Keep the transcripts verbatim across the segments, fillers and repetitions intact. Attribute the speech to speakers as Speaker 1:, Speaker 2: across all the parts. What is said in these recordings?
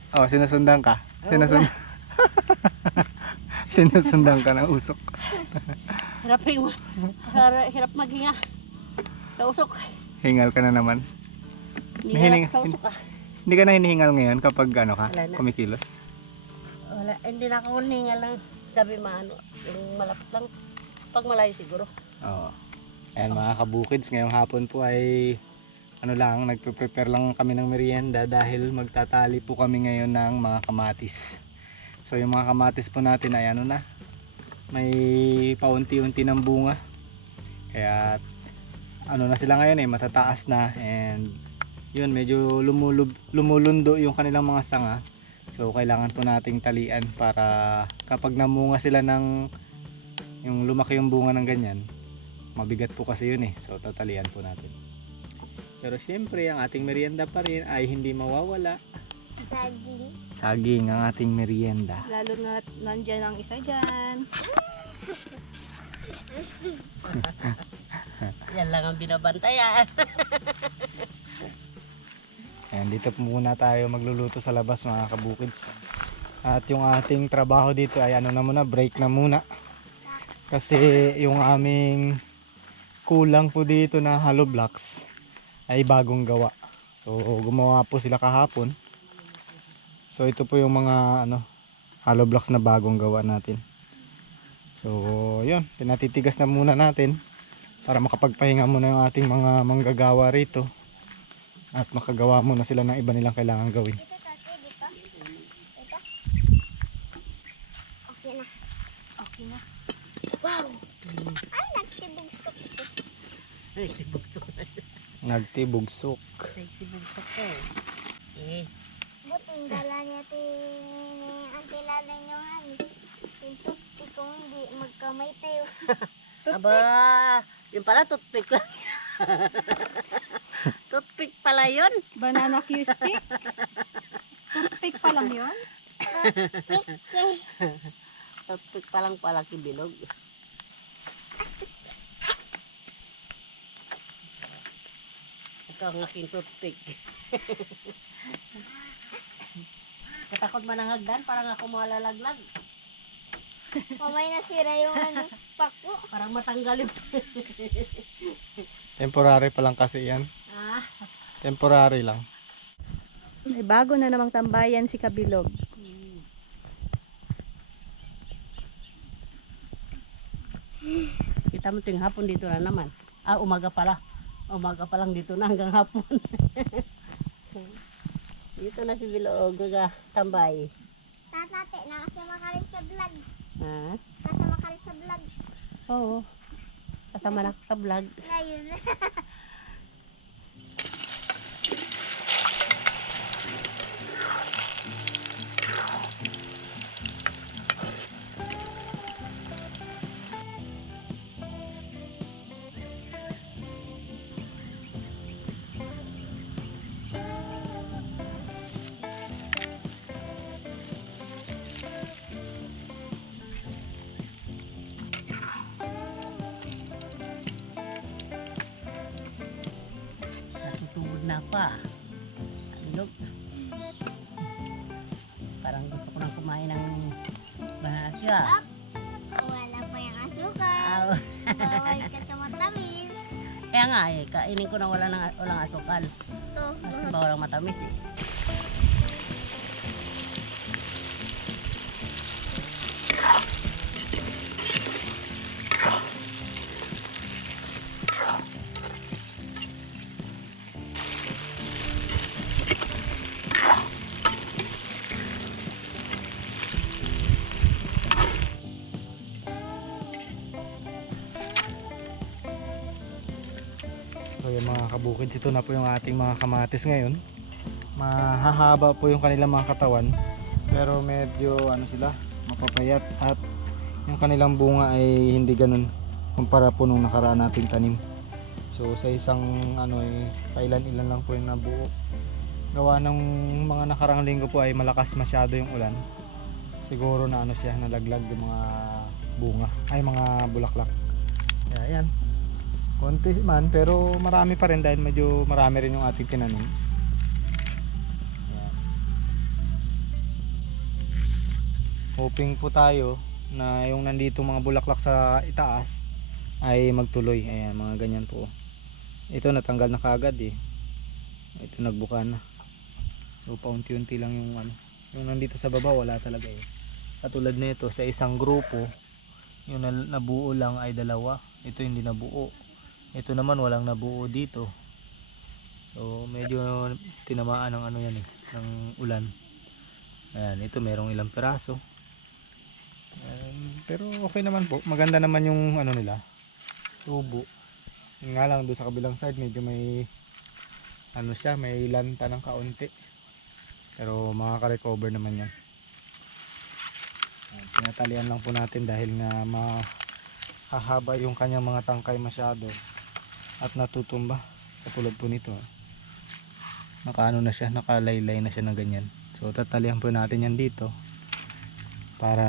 Speaker 1: Oh, sinusundan ka. Sinusundan. Sinusundan ka ng usok.
Speaker 2: Hirap, yung, hirap maghinga sa usok.
Speaker 1: Hingal ka na naman.
Speaker 2: Hingal sa usok ah.
Speaker 1: Hindi ka na hinihingal ngayon kapag ano ka, kumikilos?
Speaker 2: Wala, hindi na ako hinihingal lang. Sabi maano, yung malapit lang. Pag malayo siguro.
Speaker 1: Oo. Ayan mga kabukids, ngayong hapon po ay ano lang, nagpe-prepare lang kami ng merienda dahil magtatali po kami ngayon ng mga kamatis. So yung mga kamatis po natin ay ano na, may paunti-unti ng bunga. Kaya ano na sila ngayon eh, matataas na, and yun, medyo lumulub, lumulundo yung kanilang mga sanga. So kailangan po nating talian para kapag namunga sila ng, yung lumaki yung bunga ng ganyan, mabigat po kasi yun eh. So tatalian po natin. Pero syempre ang ating merienda pa rin ay hindi mawawala.
Speaker 3: Saging.
Speaker 1: Saging ang ating merienda.
Speaker 3: Lalo na nandyan ang isa dyan.
Speaker 2: Yan lang ang binabantayan.
Speaker 1: Ayan, dito po muna tayo magluluto sa labas mga kabukids. At yung ating trabaho dito ay ano na muna, break na muna. Kasi yung aming kulang po dito na hollow blocks ay bagong gawa. So gumawa po sila kahapon. So ito po yung mga ano, hollow blocks na bagong gawa natin. So yun, pinatitigas na muna natin para makapagpahinga muna yung ating mga manggagawa rito. At makagawa muna sila ng iba nilang kailangan gawin.
Speaker 3: Dito, tati, dito. Dito. Okay na. Okay na. Wow! Ay, nagsibugsok ito.
Speaker 2: Ay, sibugsok na siya.
Speaker 1: Nagtibugsok.
Speaker 2: Ay, sibugsok ko. Eh,
Speaker 3: Buting dala niya ti ang kilala niyo han. Yung tupti kung hindi magkamay tayo.
Speaker 2: aba, yung pala toothpick lang. Toothpick pala yun.
Speaker 3: Banana cue stick? Toothpick pa lang yun? Toothpick.
Speaker 2: Toothpick pa lang pala kibilog. Ito ang aking toothpick. Katakot man ang hagdan, parang ako malalaglag.
Speaker 3: Mamay nasira yung ano, pako.
Speaker 2: Parang matanggal yung...
Speaker 1: Temporary pa lang kasi yan.
Speaker 2: ah,
Speaker 1: Temporary lang.
Speaker 3: May bago na namang tambayan si Kabilog.
Speaker 2: hmm. Kita mo ting hapon dito na naman. Ah, umaga pala. Umaga pa lang dito na hanggang hapon. Dito na si Bilog, gaga tambay.
Speaker 3: Tatate, nakasama ka rin sa vlog.
Speaker 2: Ha?
Speaker 3: Kasama ka rin sa vlog.
Speaker 2: Oo. Kasama na sa vlog.
Speaker 3: Ngayon.
Speaker 2: Natutulog na pa. Bilog. Parang gusto ko nang kumain ng bahasya.
Speaker 3: Wala pa yung asukal.
Speaker 2: Ah,
Speaker 3: Bawal ka sa matamis.
Speaker 2: kaya nga eh, kainin ko na wala nang walang asukal.
Speaker 3: Ito.
Speaker 2: Kasi ba walang matamis eh.
Speaker 1: So yung mga kabukids, ito na po yung ating mga kamatis ngayon. Mahahaba po yung kanilang mga katawan, pero medyo ano sila, mapapayat, at yung kanilang bunga ay hindi ganun kumpara po nung nakaraan nating tanim. So sa isang ano eh, kailan-ilan lang po yung nabuo. Gawa ng mga nakarang linggo po ay malakas masyado yung ulan. Siguro na ano siya, nalaglag yung mga bunga, ay mga bulaklak. Kaya yan, konti man pero marami pa rin dahil medyo marami rin yung ating tinanim. Yan. hoping po tayo na yung nandito mga bulaklak sa itaas ay magtuloy. Ayan, mga ganyan po. Ito natanggal na kaagad eh. Ito nagbuka na. So paunti-unti lang yung ano. Yung nandito sa baba wala talaga eh. Katulad nito sa isang grupo, yung nabuo lang ay dalawa. Ito hindi nabuo. Ito naman walang nabuo dito. So medyo tinamaan ng ano yan eh, ng ulan. Ayan, ito merong ilang piraso. Um, pero okay naman po. Maganda naman yung ano nila. Tubo. Yung nga lang doon sa kabilang side medyo may ano siya, may lanta ng kaunti. Pero makaka-recover naman yan. Ayan, tinatalian lang po natin dahil nga mahahaba yung kanyang mga tangkay masyado at natutumba. Katulad po nito. Nakaano na siya, nakalaylay na siya ng ganyan. So tatalian po natin yan dito para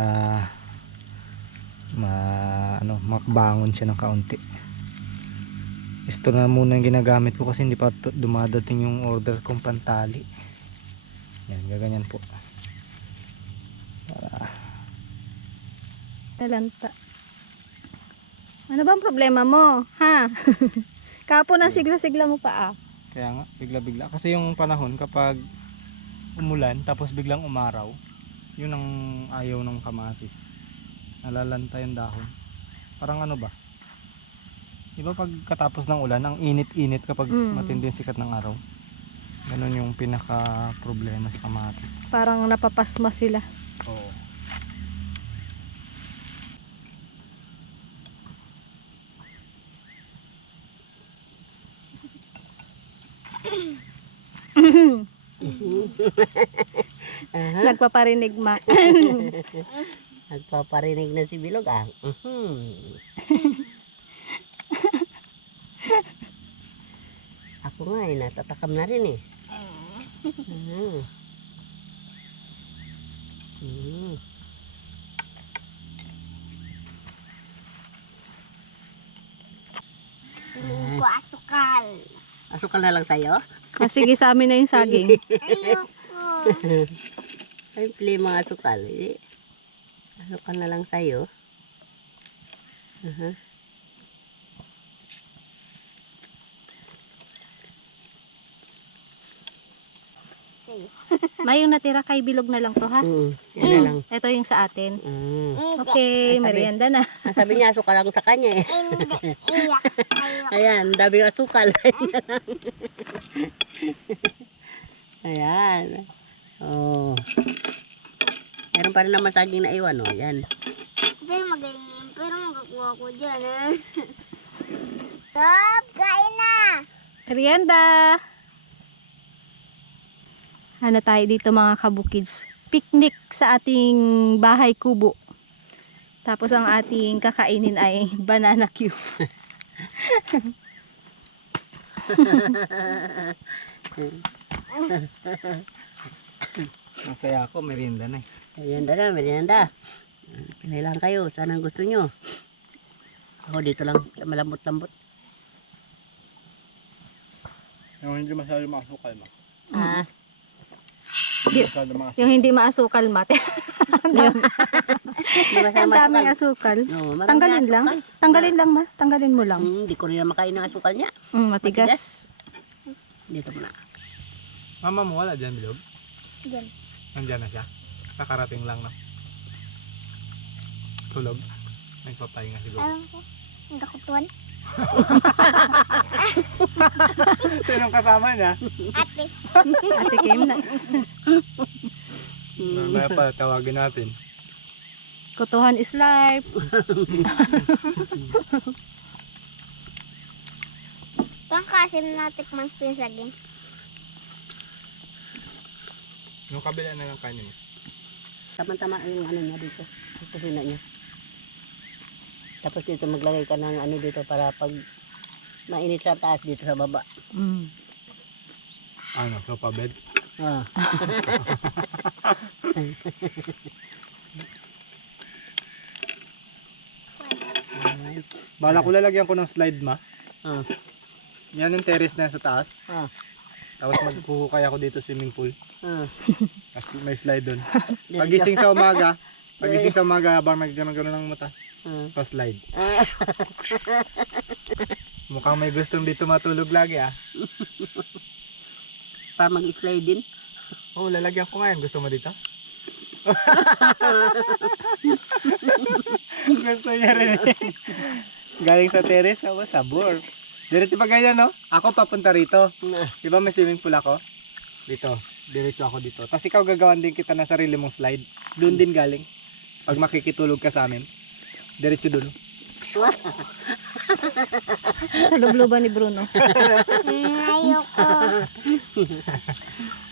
Speaker 1: ma ano makbangon siya ng kaunti. Ito na muna yung ginagamit ko kasi hindi pa dumadating yung order kong pantali. Yan, gaganyan po. Para
Speaker 4: Talanta. Ano bang problema mo? Ha? Kapo na sigla-sigla mo pa ah.
Speaker 1: kaya nga bigla-bigla kasi yung panahon kapag umulan tapos biglang umaraw, yun ang ayaw ng kamatis. Nalalanta yung dahon. Parang ano ba? Diba pag katapos ng ulan, ang init-init kapag
Speaker 4: Mm.
Speaker 1: matindi yung sikat ng araw. Ganun yung pinaka problema sa kamatis.
Speaker 4: Parang napapasma sila.
Speaker 1: Oo.
Speaker 2: Aha.
Speaker 4: Nagpaparinig ma.
Speaker 2: Nagpaparinig na si Bilog ah. Mhm. Ako nga eh, natatakam na rin eh. Mhm. Mhm.
Speaker 3: Hindi ko asukal.
Speaker 2: Asukal na lang sa'yo?
Speaker 4: Ah, sige, sa amin na yung saging.
Speaker 3: Ayoko.
Speaker 2: Ay, pili mga asukal. Eh. Asukal na lang sa'yo. Aha.
Speaker 3: Sige.
Speaker 4: May yung natira kay Bilog na lang to ha.
Speaker 2: Mm, yan na lang.
Speaker 4: Ito yung sa atin.
Speaker 2: Mm.
Speaker 3: Hindi.
Speaker 4: Okay,
Speaker 2: Sabi-
Speaker 4: merienda na.
Speaker 2: Ang sabi niya, asukal lang sa kanya eh.
Speaker 3: Hindi. Iyak. Ayoko.
Speaker 2: Ayan, dami yung asukal. Ayan. Oh. Meron pa rin naman saging na iwan, oh. Yan.
Speaker 3: Pero magaling. Pero magakuha ko dyan, ha? Stop! Kain na!
Speaker 4: Merienda! Ano tayo dito mga kabukids? Picnic sa ating bahay kubo. Tapos ang ating kakainin ay banana cue.
Speaker 1: Masaya ako, merienda na eh.
Speaker 2: Merienda na, merienda. Pili lang kayo. Saan ang gusto nyo? Ako dito lang, malambot-lambot.
Speaker 1: Yung hindi masyado makasukal ma.
Speaker 2: Ah,
Speaker 4: Di-
Speaker 1: Masyado makasukal.
Speaker 4: Yung hindi maasukal mate.
Speaker 2: di ba
Speaker 4: Ang daming asukal.
Speaker 2: No, marami
Speaker 4: Tanggalin
Speaker 2: na
Speaker 4: lang.
Speaker 2: asukal.
Speaker 4: Tanggalin lang ma. Tanggalin mo lang.
Speaker 2: Hmm, di ko rin na makain ng asukal niya.
Speaker 4: Mm, matigas.
Speaker 2: Dito muna.
Speaker 1: Mama mo wala dyan, Bilog?
Speaker 3: Diyan.
Speaker 1: Nandyan na siya. Kakarating lang na. Tulog. Nagpapahinga siguro.
Speaker 3: Alam ko. Ang kakutuan.
Speaker 1: Sinong kasama niya?
Speaker 3: Ate.
Speaker 4: Ate Kim na.
Speaker 1: Mamaya pa tawagin natin.
Speaker 4: Kutuhan is life.
Speaker 3: Pang kasim natin man pinsagin.
Speaker 1: Yung kabila na lang kanin mo.
Speaker 2: Tama-tama yung ano niya dito. Yung kusina niya. Tapos dito maglagay ka ng ano dito para pag mainit sa taas dito sa baba.
Speaker 4: Mm.
Speaker 1: Ano, sofa bed?
Speaker 2: Ah.
Speaker 1: Bala ko lalagyan ko ng slide ma.
Speaker 2: Ah.
Speaker 1: Yan yung terrace na sa taas.
Speaker 2: Ah.
Speaker 1: Tapos magkuhukay ako dito swimming pool.
Speaker 2: Ah.
Speaker 1: Tapos may slide doon.
Speaker 2: Dito-
Speaker 1: Pagising sa umaga, Pagising sa umaga habang nagganon-ganon ng mata.
Speaker 2: Ah.
Speaker 1: Pa-slide. Mukhang may gustong dito matulog lagi ah.
Speaker 2: Para mag-slide din.
Speaker 1: Oh, lalagyan ko ngayon. Gusto mo dito? Gusto niya rin eh. Galing sa terrace ako, sabor. Diretso pa ganyan no? Ako papunta rito. Di ba may swimming pool ako? Dito. Diretso ako dito. Tapos ikaw gagawan din kita ng sarili mong slide. Doon din galing. Pag makikitulog ka sa amin. Diretso doon.
Speaker 4: Sa lubluban ni Bruno.
Speaker 3: Mm, ayoko.